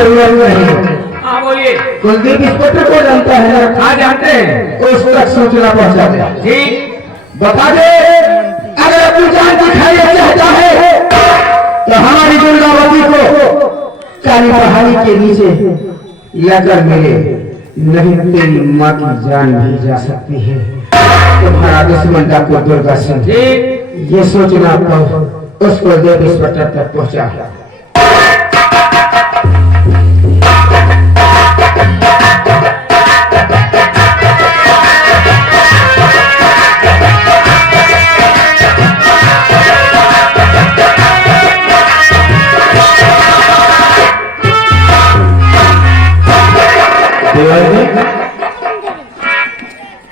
जरूरत नहीं। हाँ बोलिए। कुलदीप इंस्पेक्टर को जानता है ना? हाँ जानते हैं। उस तक सूचना पहुंचा दे। ठीक, बता दे, अगर अपनी जान दिखाना चाहता है तो हमारी दुर्गावती को काली पहाड़ी के नीचे लाकर मिले, नहीं तेरी माँ की जान भी जा सकती है। तुम्हारा दुश्मन डाकू दुर्गा सिंह, ठीक, ये सूचना उस कुलदीप इंस्पेक्टर तक पहुंचा।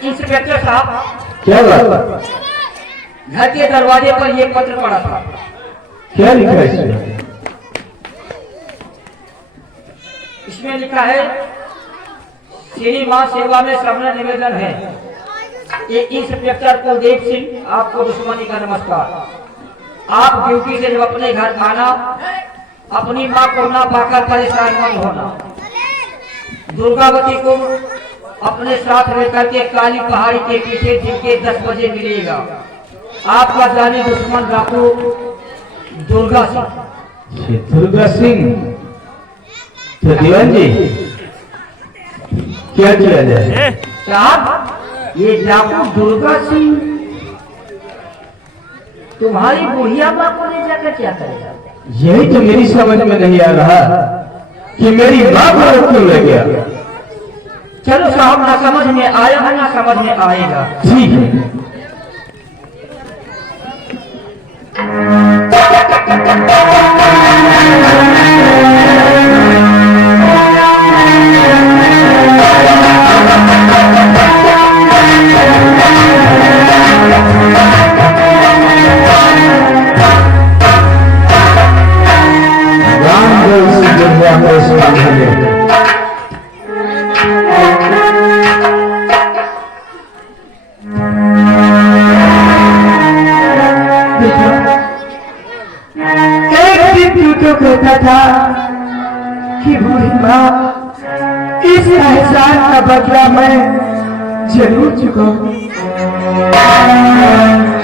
इंस्पेक्टर साहब, क्या बात? घर के दरवाजे पर ये पत्र पड़ा था। क्या लिखा है इसमें? इसमें लिखा है, श्री मां सेवा में सबने निवेदन है। ये इंस्पेक्टर कुलदीप सिंह, आपको दुश्मनी का नमस्कार। आप ड्यूटी से जब अपने घर आना, अपनी मां को ना पाकर परेशान मत होना। दुर्गावती को अपने साथ लेकर के काली पहाड़ी के पीछे दिन के 10 बजे मिलेगा। आपका जानी दुश्मन डाकू दुर्गा सिंह। दुर्गा सिंह, तो दीवान जी क्या किया जाए? साहब, ये डाकू दुर्गा सिंह तुम्हारी बुढ़िया माँ को ले जाकर क्या करेगा? यही तो मेरी समझ में नहीं आ रहा कि मेरी माँ को क्यों ले गया। चलो साहब, ना समझ में आया है ना समझ में आएगा। ठीक है। कहता था कि बूढ़ी माँ, इस एहसान का बदला मैं जरूर चुकाऊंगी।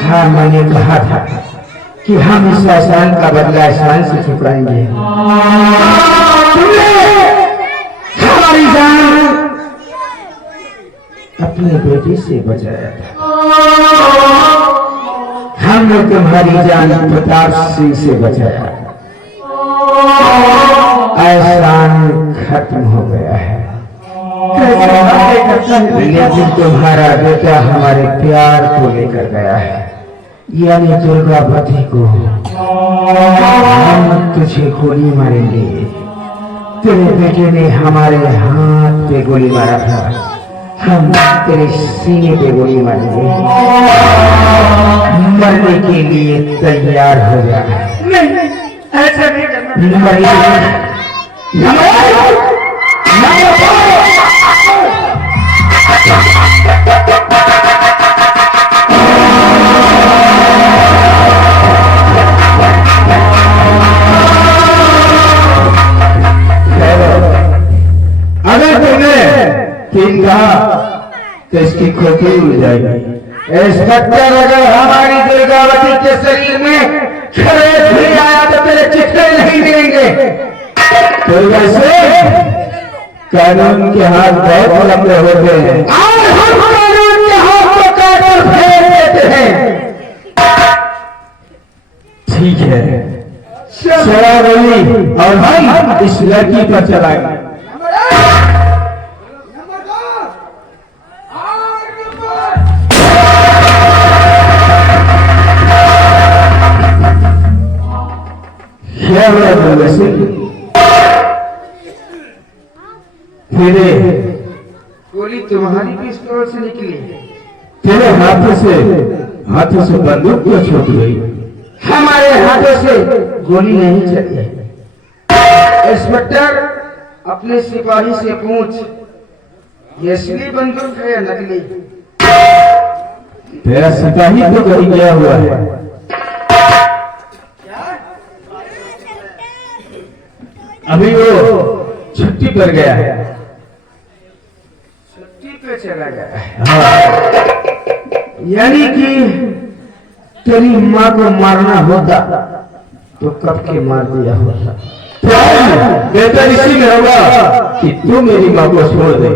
हाँ, मैंने कहा था कि हम इस एहसान का बदला एहसान से चुकाएंगे। तुमने हमारी जान अपने बेटे से बचाया था, हमने तुम्हारी जान प्रताप सिंह से बचाया। एहसान खत्म हो गया है, लेकिन तुम्हारा बेटा हमारे प्यार को लेकर गया है, यानी दुर्गावती को। हम तुझे गोली मारेंगे। तेरे बेटे ने हमारे हाथ पे गोली मारा था, हम तेरे सीने पे गोली मारेंगे। मरने के लिए तैयार हो जा। नहीं, ऐसा नहीं करना। अगर तुमने तीन कहा तो इसकी खोपड़ी उड़ जाएगी। इंस्पेक्टर, अगर हमारी दुर्गावती के शरीर में खरेद भी आया तो तेरे चिट्ठे नहीं देंगे। तो वैसे कानून के हाथ बहुत लंबे होते हैं, आज हम कानून के हाथ को काट फेर देते हैं। ठीक है, शराबी और हम इस लड़की पर चलाएंगे। क्या हुआ दुर्गा सिंह? तेरे गोली तुम्हारी पिस्तौल से निकली, तेरे हाथों से बंदूक क्यों छूट गई? हमारे हाथों से गोली नहीं चली। इंस्पेक्टर, अपने सिपाही से पूछ, ये असली बंदूक है या नकली? तेरा सिपाही तो कहीं गया हुआ है। अभी वो छुट्टी पर गया है। छुट्टी पे चला गया। हाँ, यानी कि तेरी माँ को मारना होता तो कब के मार दिया होता। बेहतर इसी में होगा कि तू मेरी माँ को छोड़ दे।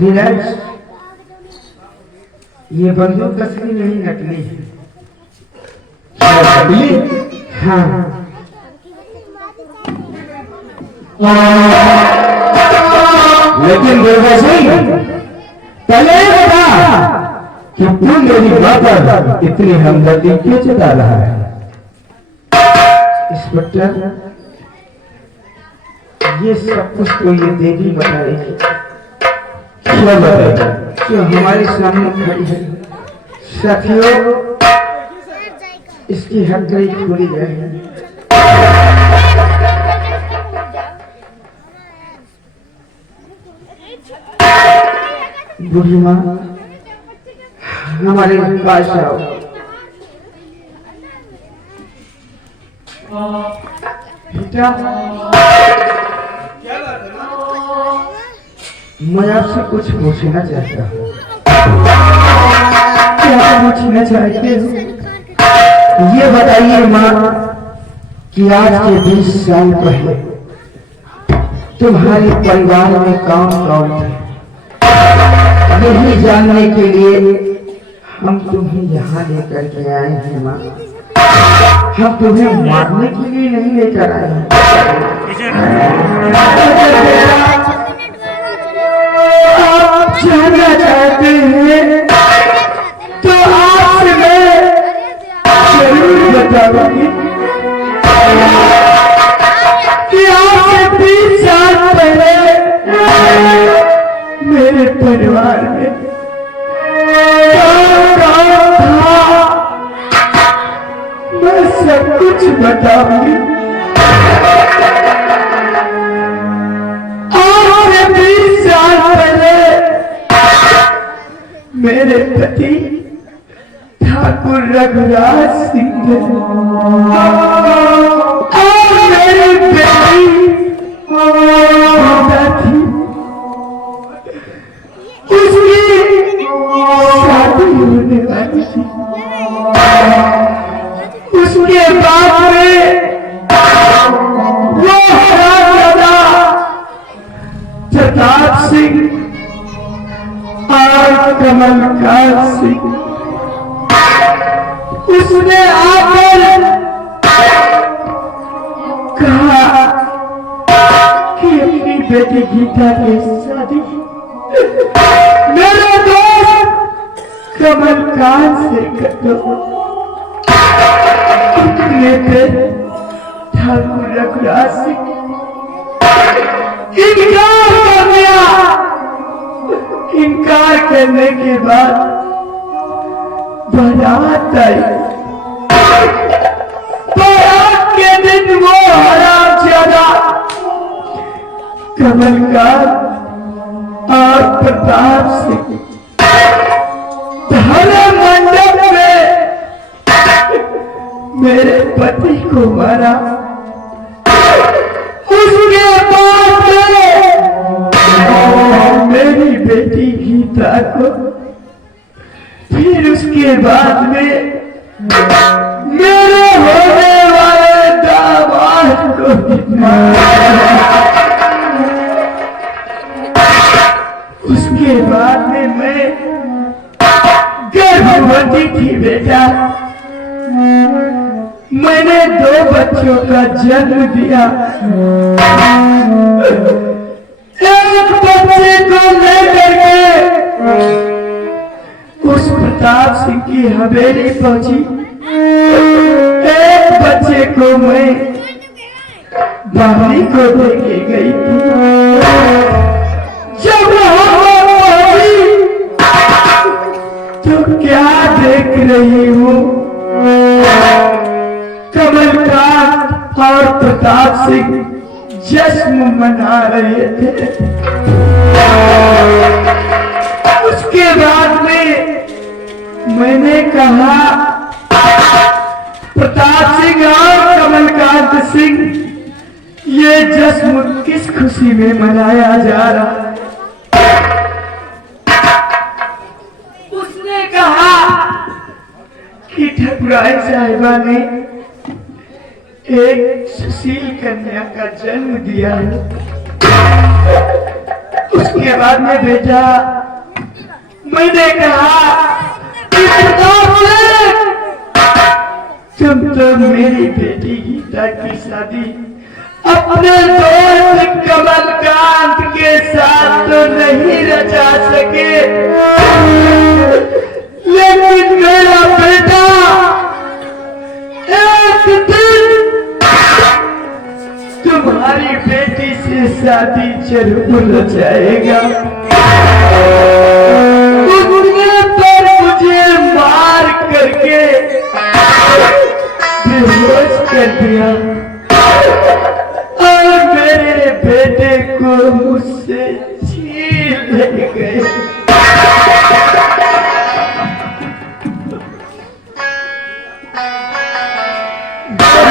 नीरज, ये बंदूक असली नहीं नकली है। नकली? हाँ, लेकिन दुर्गा सिंह, पहले ये बता कि तू मेरी माँ पर इतनी हमदर्दी क्यों जता रहा है? इंस्पेक्टर, ये सब कुछ तो ये देवी बताएगी क्या बताएगा? जो हमारे सामने खड़ी है। साथियों, इसकी हड्डी खोली जाएगी। बूढ़ी माँ, हमारे पास आओ। बेटा, मैं आपसे कुछ पूछना चाहता हूँ। क्या पूछना चाहते हो? ये बताइए माँ कि आज के 20 साल पहले तुम्हारे परिवार में कौन कौन थे? यही जानने के लिए हम तुम्हें यहाँ लेकर के आए हैं माँ। हम तुम्हें मारने के लिए नहीं लेकर आए हैं। आप जानना चाहते हैं तो आपसे मैं जरूर बताऊंगी कि आज 20 साल पहले मेरे परिवार में कौन था। मैं सब कुछ बताऊंगी। आज 20 साल पहले मेरे पति ठाकुर रघुराज सिंह और मेरी बेटी थी। उसकी शादी होने वाली थी। उसके बाद में वो हरामजादा प्रताप सिंह और कमलकांत सिंह, उसने आकर कहा कि अपनी बेटी गीता की शादी मेरे दोस्त कमलकांत से कर दो। इतने पे ठाकुर रघुराज सिंह इनकार कर दिया। इनकार करने के बाद बारात आई। बारात के दिन वो हरामजादा कमलकांत और प्रताप सिंह धर्म मंडप में मेरे पति को मारा। उसके बाद मेरी बेटी गीता को, फिर उसके बाद में मेरे होने वाले दामाद को भी मारा। उसके बाद में मैं गर्भवती थी बेटा। मैंने 2 बच्चों का जन्म दिया। एक बच्चे को लेकर के उस प्रताप सिंह की हवेली पहुंची। एक बच्चे को मैं बावली को लेके गई थी। जब वहां पहुंची तो क्या देख रही हूँ, कमलकांत और प्रताप सिंह जश्न मना रहे थे। उसके बाद में मैंने कहा, प्रताप सिंह और कमलकांत सिंह ये जश्न किस खुशी में मनाया जा रहा है? उसने कहा कि ठकुराई साहिबा ने एक सुशील कन्या का जन्म दिया है। उसके बाद में बेटा मैंने कहा कि तुम तो मेरी बेटी गीता की शादी अपने दोस्त कमलकांत के साथ तो नहीं रचा सके, लेकिन मेरा बेटा एक दिन तुम्हारी बेटी से शादी जरूर रचाएगा। उसने पर मुझे मार करके बेहोश कर दिया और मेरे बेटे को मुझसे छीन ले गए।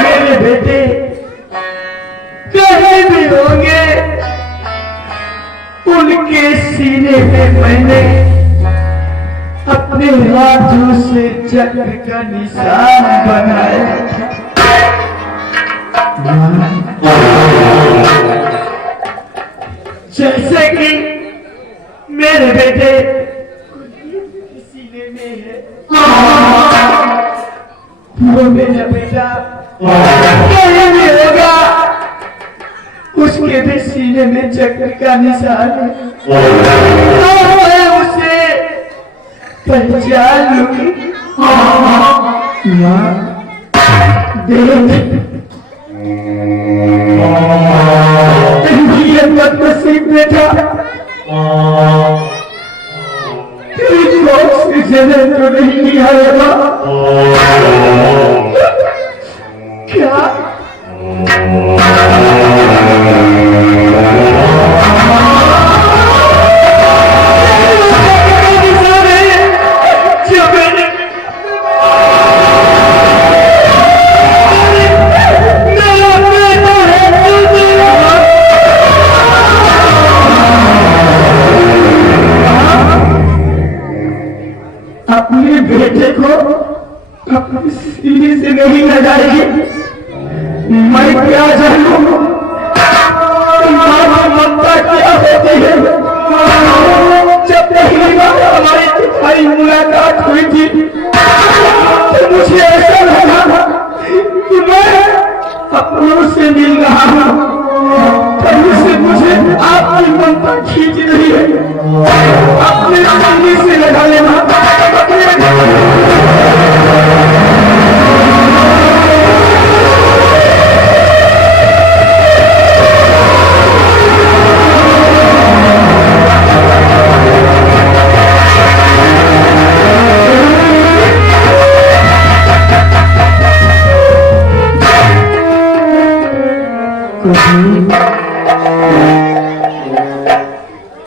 मेरे बेटे कहीं भी होंगे, उनके सीने में मैंने अपने हाथों से चक्र का निशान बनाया था। जैसे कि मेरे बेटे सीने में है, वो मेरा बेटा कहीं भी होगा, उसके भी सीने में चक्र का निशान है। मैं उसे पहचान लूंगी। देख ये बदनसीब बेटा तेरी कौन सी जन्म तो नहीं लिया है क्या? अपने बेटे को अपने सीने से नहीं लगाएगी। मैं क्या जानूं ममता क्या होती है? जब पहली बार हमारी तुम्हारी मुलाकात हुई थी तो मुझे ऐसा लगा कि मैं अपनों से मिल रहा हूँ। तभी से मुझे आपकी ममता खींच रही है। अपने सीने से लगा लेना।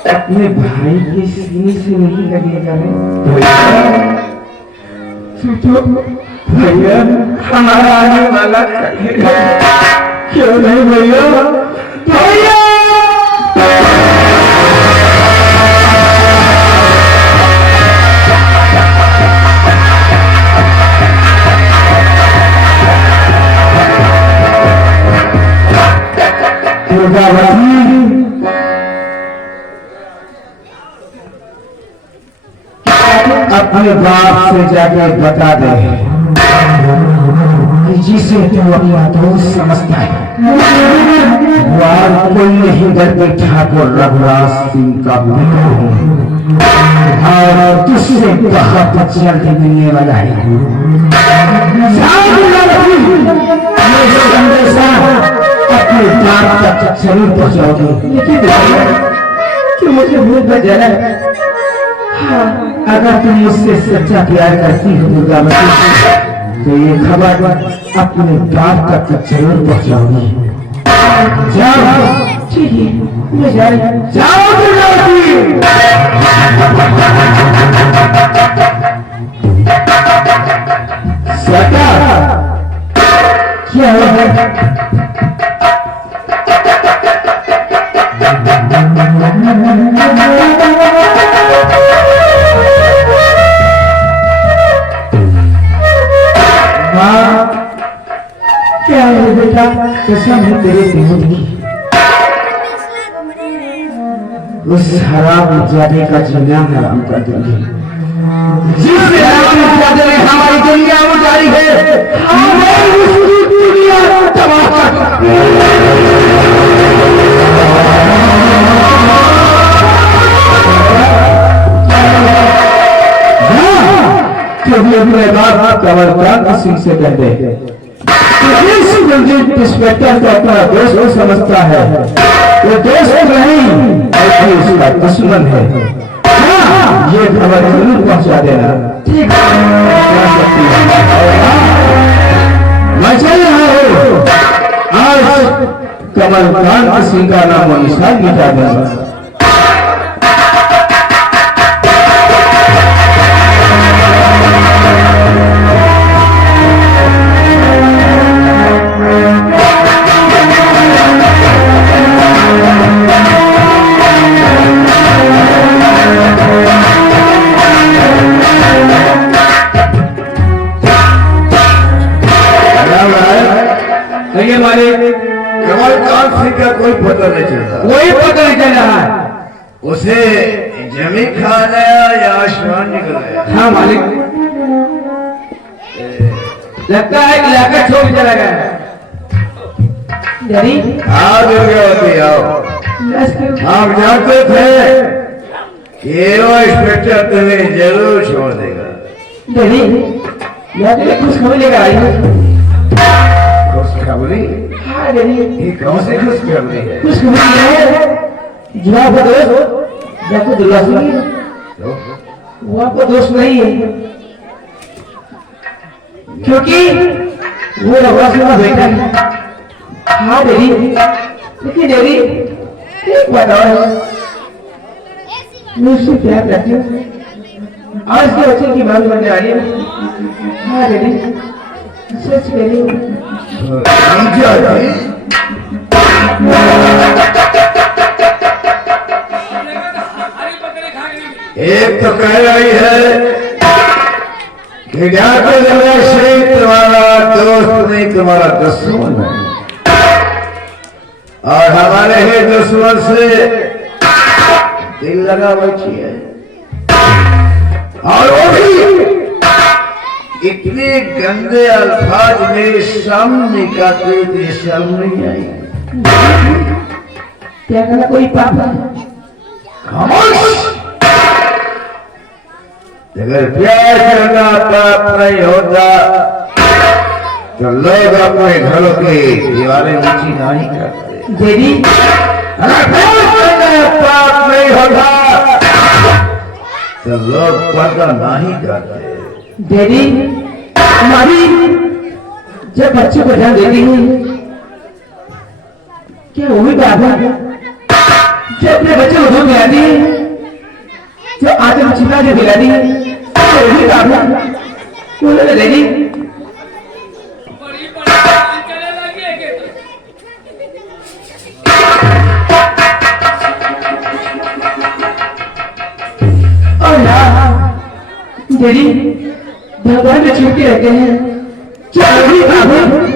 अपने भाई के सीने से नहीं लगेगा तो भैया हमारा आने वाला क्यों नहीं भैया? भैया अपने बाप से जाकर बता दे कि जिसे तू अपना दोस्त समझता है वो और कोई नहीं बल्कि ठाकुर रघुराज सिंह का बेटा है और तुझसे बहुत जल्दी मिलने वाला है। ये संदेशा अपने बाप तक जरूर पहुंचाओगे। लेकिन कि मुझे भूल न जाना, अगर तुम मुझसे सच्चा प्यार करती हो दुर्गावती तो ये खबर अपने बाप तक जरूर पहुंचाओगी। जाओ। ठीक है, मैं जा रही हूँ। जाओ दुर्गावती। क्या हुआ? कसम है तेरे प्रेम की, उस हराम जाने का जीना हराम कर देंगे। जिस हराम जाने ने हमारी दुनिया उजाड़ी है, हमें उसकी दुनिया तबाह कर। कभी अपने बात कमरकांत सिंह से कह दे, इंस्पेक्टर को अपना दोस्त समझता है, वो दोस्त नहीं बल्कि उसका दुश्मन है। हाँ, ये खबर जरूर पहुंचा देना। ठीक मैं चल रहा हूँ, आज कमरकांत सिंह का नाम और निशान मिटा दूंगा। कमरकांत सिंह का कोई पता नहीं चल रहा, कोई पता नहीं चल रहा है। उसे जमीन खाना है या आसमान निकल गया। हाँ मालिक, लगता है कि लाकर छोड़ चला गया। डैडी, आओ दुर्गावती आओ। हम जानते थे कि वो इंस्पेक्टर तुम्हें जरूर छोड़ देगा। डैडी, मैं खुशखबरी लेकर आई हूँ। खुशखबरी? हाँ डैडी, ये कौन सी खुशखबरी है? खुशखबरी है जो आपका दोस्त आपको दुल्हा सुनी, वो आपका दोस्त नहीं है, क्योंकि वो रघुआ सिंह का बेटा है। हाँ डैडी, लेकिन डैडी एक बात और है, मैं उससे प्यार करती हूँ और इसके बच्चे की मांग बनने वाली है। हाँ डैडी, सच कह रही हूँ। एक तो कह रही है कि जाके जगह से तुम्हारा दोस्त नहीं तुम्हारा दुश्मन है, और हमारे ही दुश्मन से दिल लगा बैठी है, और वो भी इतने गंदे अल्फाज मेरे सामने निकालते थे, शर्म नहीं आई। क्या कहना कोई पाप है? खामोश! अगर प्यार करना पाप नहीं होता तो लोग अपने घरों की दीवारें ऊंची नहीं करते। देवी, अगर प्यार करना पाप नहीं होता तो लोग पर्दा नहीं करते। देवी, हमारी जब बच्चे को ध्यान देती है, क्या वो भी बाप है जो अपने बच्चे को दूध पिलाती है, जो आटे में छिपा के खिलाती है, क्या वो भी बाप है? क्यों लगे देवी? और यार देवी, भगवान में छिपके रहते हैं, क्या वो भी बाप है?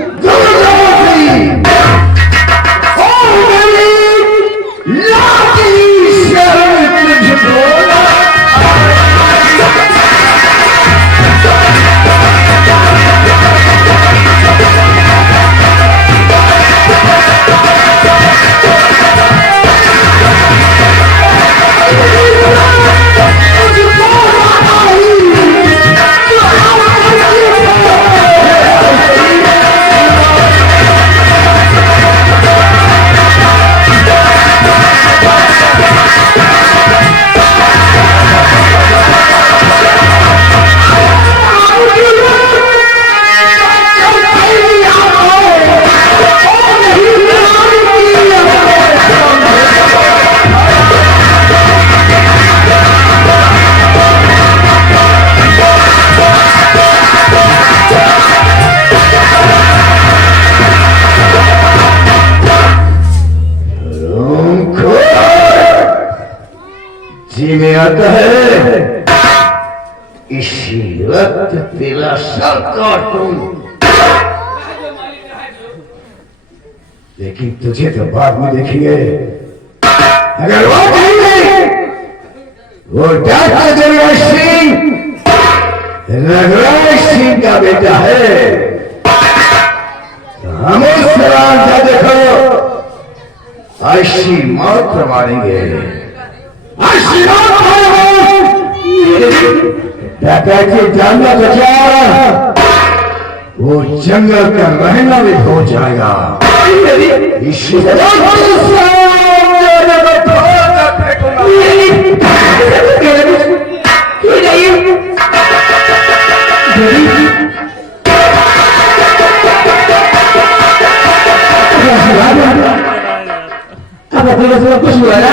जी में आता है इसी वक्त तेरा सर काटूं। लेकिन तुझे तो बाद में देखेंगे। अगर वो कहेंगे वो डॉक्टर जगराज सिंह रघुराज सिंह का बेटा है, तो हम उस दौरान जा देखो ऐसी मौत मारेंगे, ऐसी मौत मारेंगे। डकैती जानना तो क्या, वो जंगल का रहना भी हो जाएगा। इसी कुछ हुआ ना,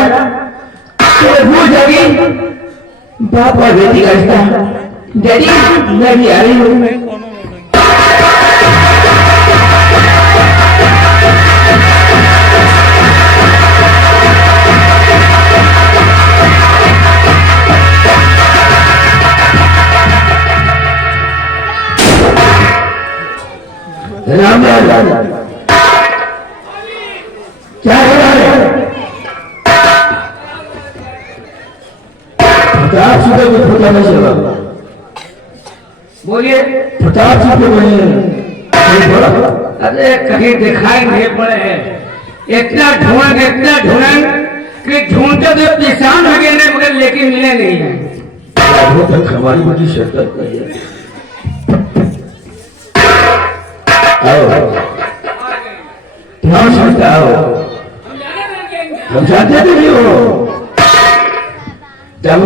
भूल जाएगी बाप और बेटी का रिश्ता। डैडी मैं भी आ रही हूँ। राम राम क्या हो रहा है? प्रताप सिंह को फटा नहीं चला। बोलिए। प्रताप सिंह को नहीं। अरे कहीं दिखाई नहीं पड़े हैं। इतना ढूंढ कि ढूंढते तो किसान हो गए नहीं, मगर लेकिन मिले नहीं है। वो तक हमारी बड़ी शर्त है। आओ ध्यान से आओ, हम जानते भी नहीं हो जब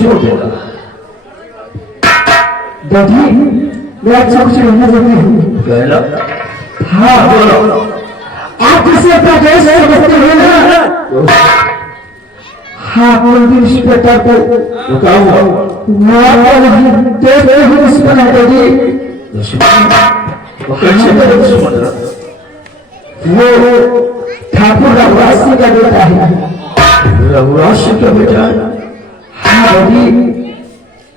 छोड़ देगा। दादी मैं आपसे कुछ कहना चाहती हूँ। कहना? हाँ बोलो। आप किसी अपना देश समझते हैं ना? हाँ पुलिस इंस्पेक्टर को रुकाऊंगा। मैं देश में दुश्मन है दादी। वो कैसे मेरे दुश्मन है? वो ठाकुर रघुराज सिंह का बेटा है। रघुराज सिंह का बेटा है? हाँ दादी।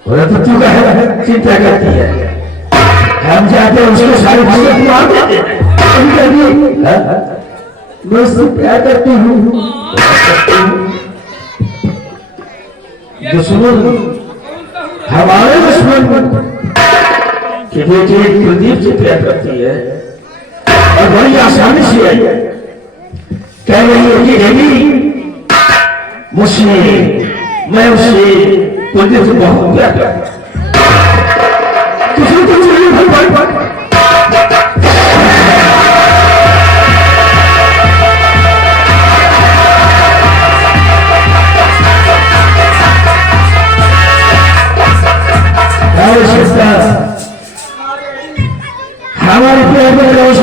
और तो तू का है चिंता करती है, हम चाहते हैं उसको सारी चीजें मार देते हैं। मैं उससे प्यार करती हूँ। दुश्मन हमारे दुश्मन कि बेटी कुलदीप से प्यार करती है और बड़ी आसानी से कह रही है कि देवी मुझसे मैं उससे कुलदीप से बहुत प्यार करता हूँ। हमारे प्यार में रोश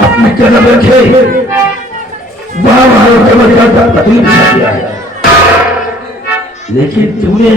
अपने कदम रखे वहां वहां पति किया है, लेकिन तूने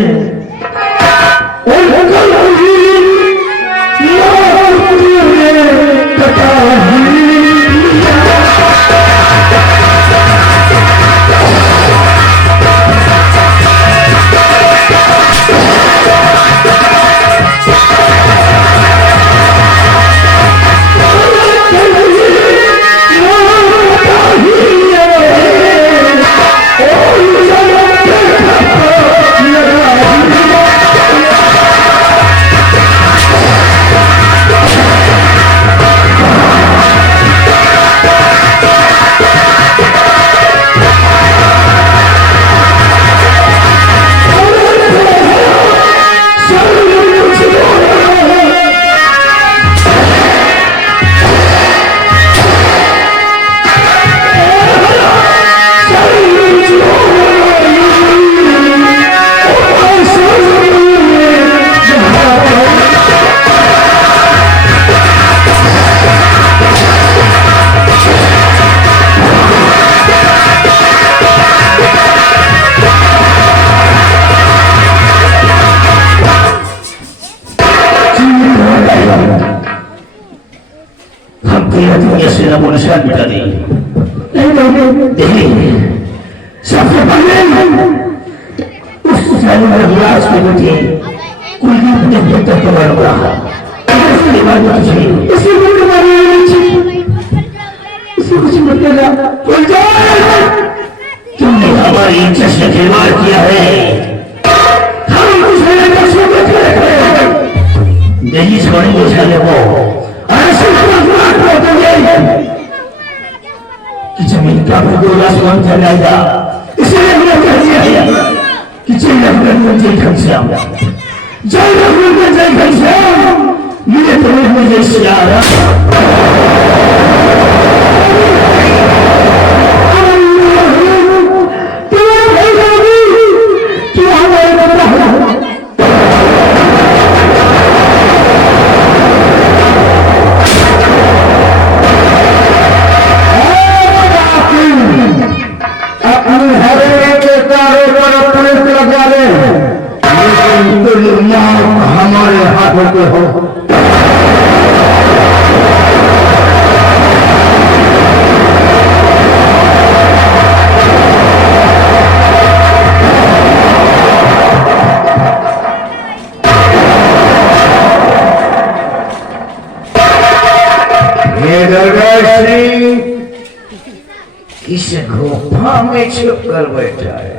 निशान मिटा दी। सबसे पहले उस रघुराज के बेटे कुलदीप ने बेटा को मारा। मारना चाहिए। इसे मत मारिए, इसे कुछ मत करना। बोल जाओ, तुमने हमारी इज्जत से खिलवाड़ किया है। हम कुछ नहीं कर सकते। नहीं छोड़ेंगे साले को। ऐसे कि जमीन का भूगोल आसमान चल जाएगा। इसलिए हमने कह दिया है कि जय रघुनाथ जय घनश्याम, जय रघुनाथ जय घनश्याम, मेरे प्रभु में जय श्री राम। हमारे हाथों पे हो। ये दरगाही इस गुफा में छुप कर बैठा है।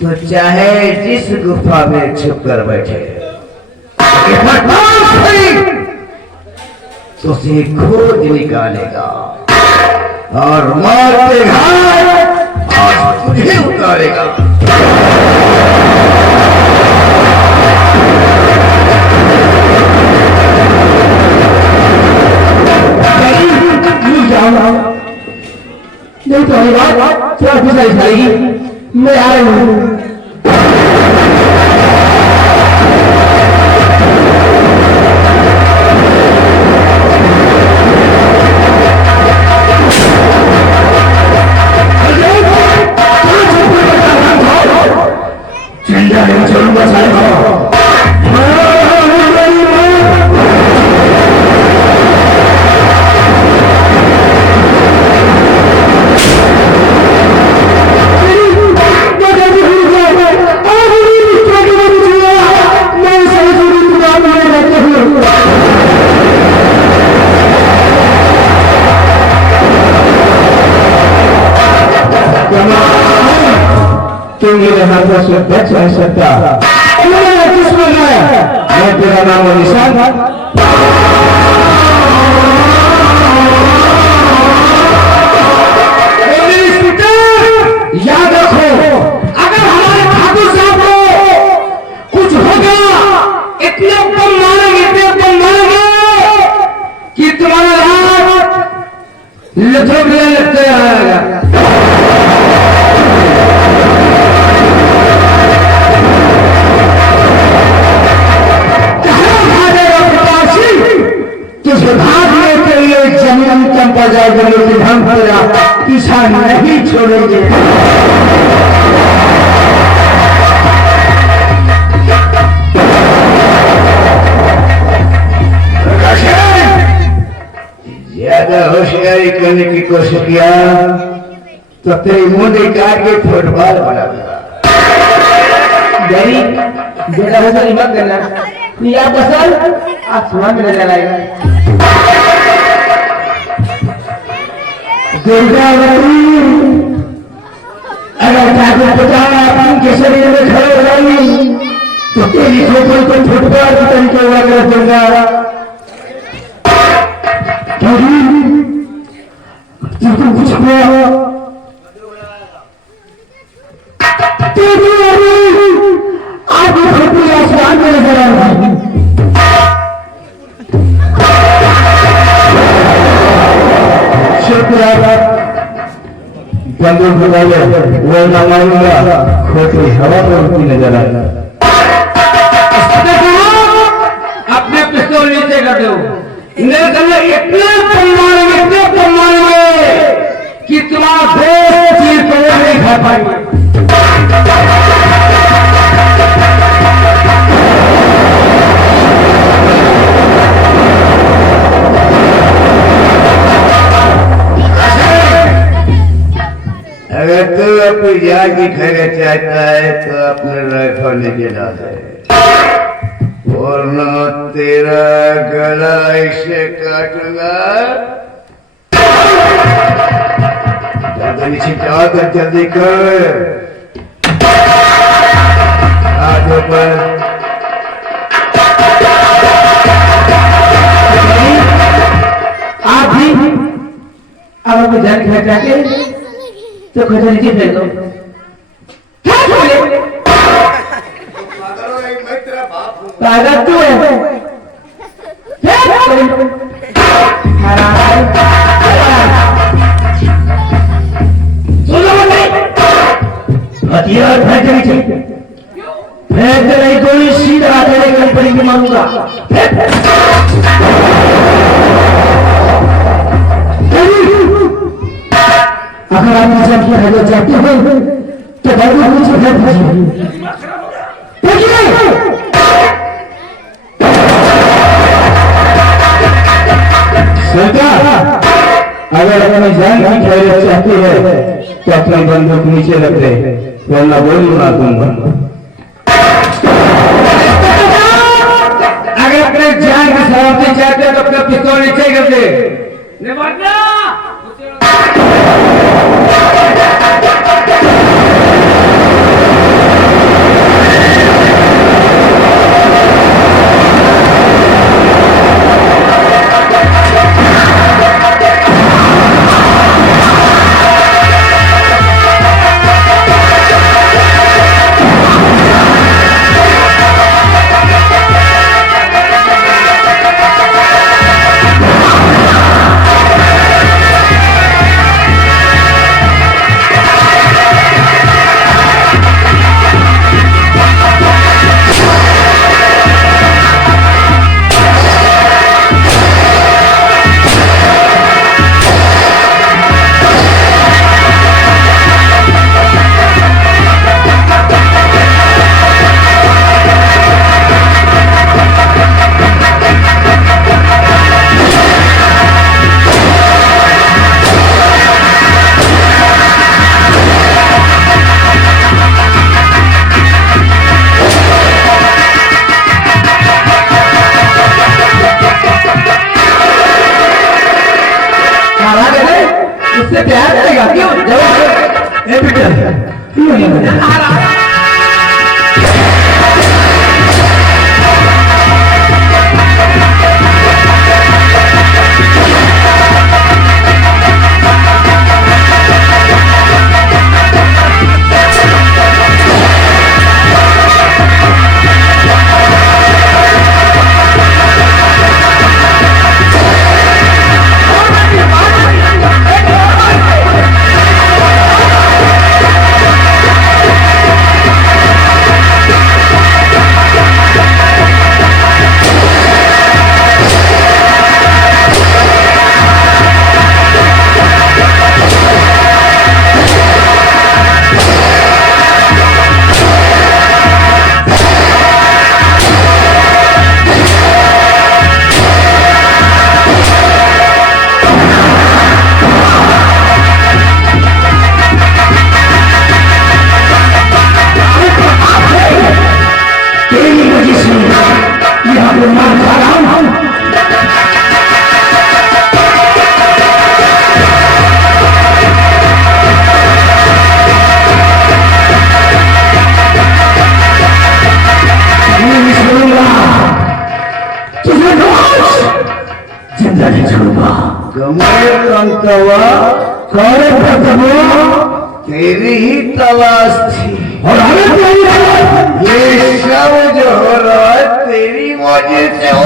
तो चाहे जिस गुफा में छुप कर बैठे, तो उसे खोज निकालेगा और मारते घाट आज तुझे उतारेगा। नहीं तो ये बात क्या गुजारिश करेगी? मैं आ रही हूँ। चंदा है चलूंगा सारे तू मेरे हाथों से बच नहीं सकता। किसमें मैं तेरा नाम और निशान याद रखो, अगर हमारे ठाकुर साहब को कुछ होगा, इतने कम मारेंगे कि तुम्हारा हाथ लथोड़ने लगते आएगा। भागने के लिए जमीन चंपा जाएगा, लेकिन हम तेरा पीछा नहीं छोड़ेंगे। ज्यादा होशियारी करने की कोशिश किया तो तेरी मुंडी काट के फुटबॉल बना दूंगा। बेटा ऐसा नहीं मत करना, या बसल आसमान में नजर आएगा। दुर्गावती, अगर ठाकुर पिता के शरीर में खड़े हो जाएंगी तो तेरी खोपड़ी को फुटबॉल की तरीके हुआ कर दूंगा। तुमको कुछ हुआ आपकी खोपड़ी आसमान में नजर आएगी। बंदूक बुलाइए, वो न मारूंगा, खोपड़ी हवा में उड़ती नजर आएगा। अपने पिस्तौल नीचे कर दो। इतने कम मारेंगे कि तुम्हारा देश चीर को नहीं खा पाएंगे। अगर तू अपनी जान की खैर चाहता है तो अपने राइफल लेके ला दे। तेरा गला ऐसे काटूंगा। जल्दी कर। हाथ ऊपर। आप भी अब आपको जान के हटाके तो खजा नीचे फेंक दो। क्या बोले? मैं तेरा बाप हूँ। पागल तू है। हथियार फेंक नीचे। फेंक नहीं गोली सीधा तेरे कंपनी में मारूंगा। अगर आप मुझे अपने हजर चाहते हो तो बाबू मुझे फेंक दीजिए। सरकार, अगर अपनी जान की खैरियत चाहती है तो अपनी बंदूक नीचे रख दे, वरना गोली उड़ा दूंगा। अगर अपने जान की सलामती चाहते हो तो अपना पिस्तौल नीचे कर दे। उससे प्यार करेगा क्यों? तेरी ही तलाश थी और ये सब जो हो रहा है तेरी वजह से हो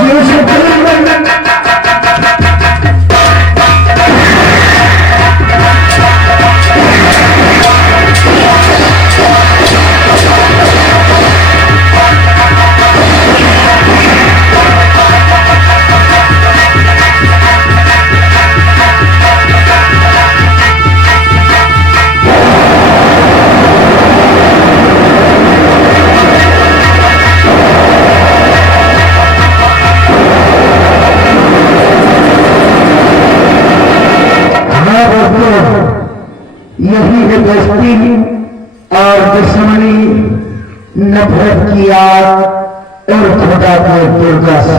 यही है दोस्ती और दुश्मनी, नफरत की आग और खुदा को दुर्गा से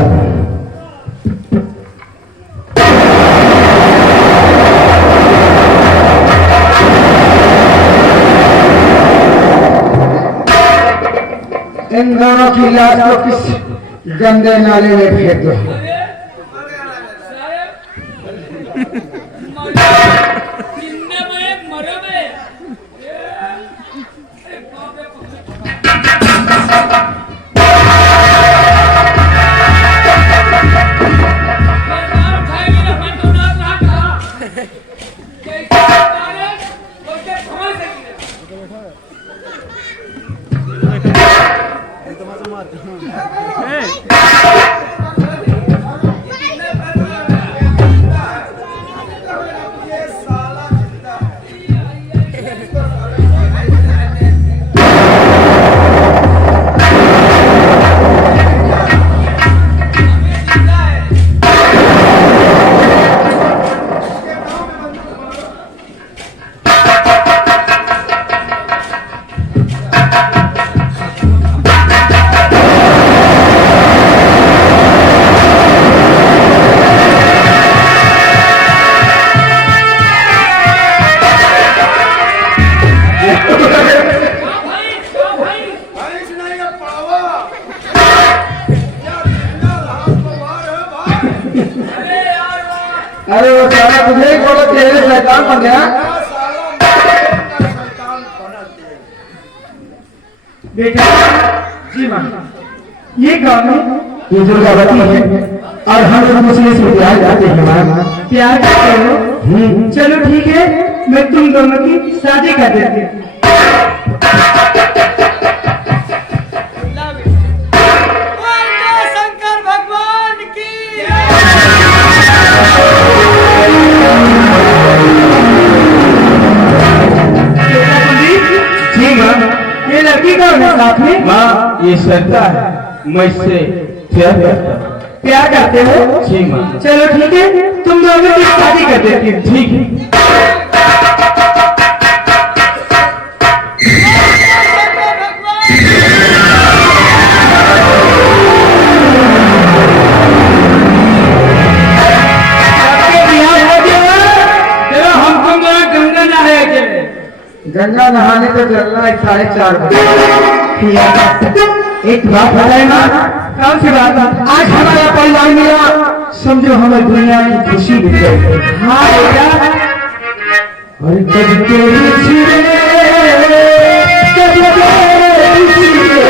इन दोनों की लाश को किस गंदे नाले में फेंक दो। अरे वो सारा तुझे ही बोला तेरे शैतान बन गया। बेटा जी माँ, ये गाँव में ये दुर्गावती है और हम लोग मुझसे से प्यार करते हैं माँ। प्यार करते हो? चलो ठीक है, मैं तुम दोनों की शादी कर देती हूँ। शंकर भगवान की जी माँ। ये लड़की कौन है साथ में? माँ ये श्रद्धा है, मैं इससे प्यार करता हूँ। प्यार करते हो? जी माँ। चलो ठीक है, तुम दोनों की शादी कर देती हूँ। ठीक है। गंगा नहाने तो चलना है 4:30 बजे। एक बात बताए माँ। कौन सी बात? आज हमारा परिवार मिला, समझो हमें दुनिया की खुशी मिल गई। हाँ बेटा, और कब तेरी छिड़े, कब तेरी छिड़े,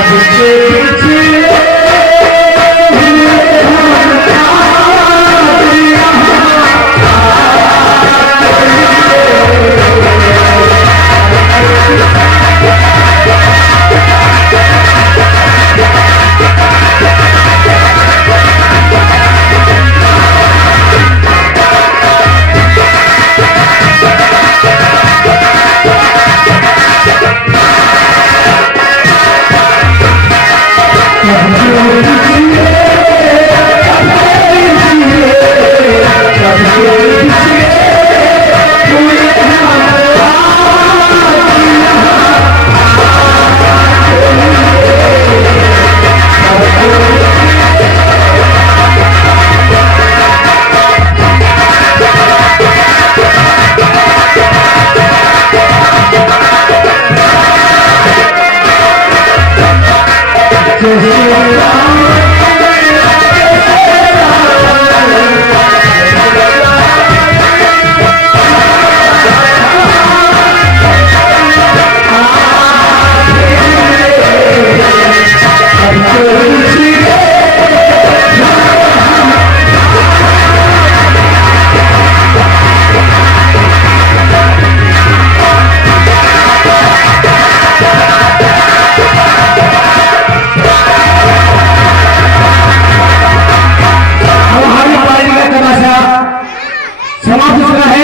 कब तेरी छिड़े, समाप्त हो रहा है।